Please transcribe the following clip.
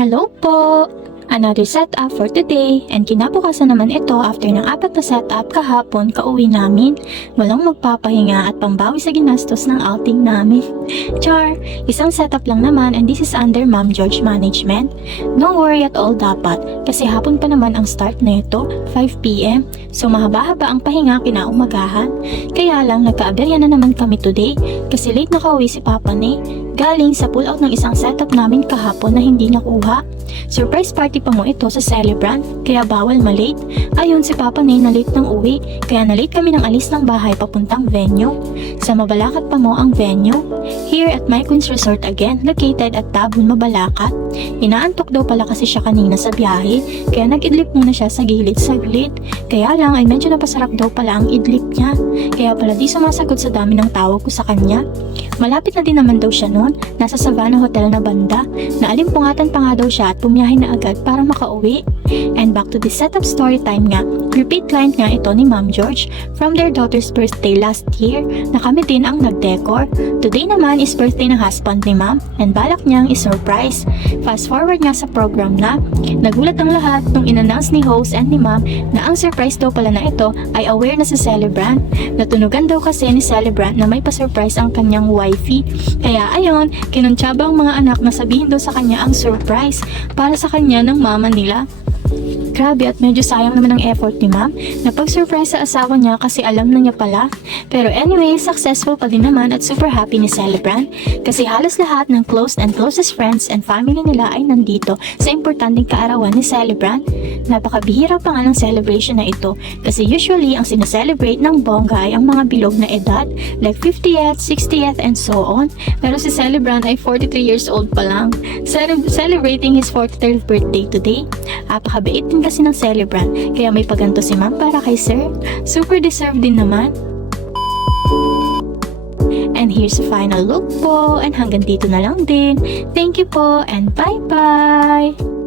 Hello po! Another setup for today, and kinabukasan naman ito after ng 4 na setup kahapon kauwi namin. Walang magpapahinga at pambawi sa ginastos ng outing namin. Char! Isang setup lang naman, and this is under Ma'am George management. No worry at all dapat, kasi hapon pa naman ang start na ito, 5 PM. So mahaba-haba ang pahinga kinaumagahan. Kaya lang nagkaaberya na naman kami today, kasi late nakauwi si Papa Nay. Galing sa pull-out ng isang setup namin kahapon na hindi nakuha. Surprise party pa mo ito sa celebrant, kaya bawal malate. Ayun, si Papa Nay na late ng uwi, kaya na-late kami ng alis ng bahay papuntang venue. Sa Mabalacat pa mo ang venue. Here at My Queen's Resort again, located at Tabun, Mabalacat. Inaantok daw pala kasi siya kanina sa biyahe, kaya nag-idlip muna siya sa gilid saglit. Kaya lang ay medyo napasarap daw pala ang idlip niya, kaya pala di sumasagot sa dami ng tawag ko sa kanya. Malapit na din naman daw siya noon, nasa Savannah Hotel na banda. Naalimpungatan pa nga daw siya at pumiyahe na agad para makauwi. And back to the setup story time nga, repeat client nga ito ni Ma'am George from their daughter's birthday last year na kami din ang nag-decor. Today naman is birthday ng husband ni Ma'am and balak niyang is-surprise. Fast forward nga sa program na, nagulat ang lahat nung in-announce ni host and ni Ma'am na ang surprise daw pala na ito ay aware na sa celebrant. Natunugan daw kasi ni celebrant na may pa-surprise ang kanyang wifey. Kaya ayon, kinuntsaba ang mga anak na sabihin daw sa kanya ang surprise para sa kanya ng mama nila. Grabe, at medyo sayang naman ang effort ni Ma'am na pag-surprise sa asawa niya kasi alam na niya pala. Pero anyway, successful pa din naman at super happy ni celebrant kasi halos lahat ng close and closest friends and family nila ay nandito sa importanteng kaarawan ni celebrant. Napakabihira pa nga ng celebration na ito kasi usually ang sineselebrate ng bongga ay ang mga bilog na edad like 50th, 60th and so on. Pero si celebrant ay 43 years old pa lang. Celebrating his 43rd birthday today. Napakabait din kasi ng celebrant, kaya may paganto si Ma'am para kay Sir. Super deserved din naman. And here's the final look po, and hanggang dito na lang din. Thank you po, and bye-bye!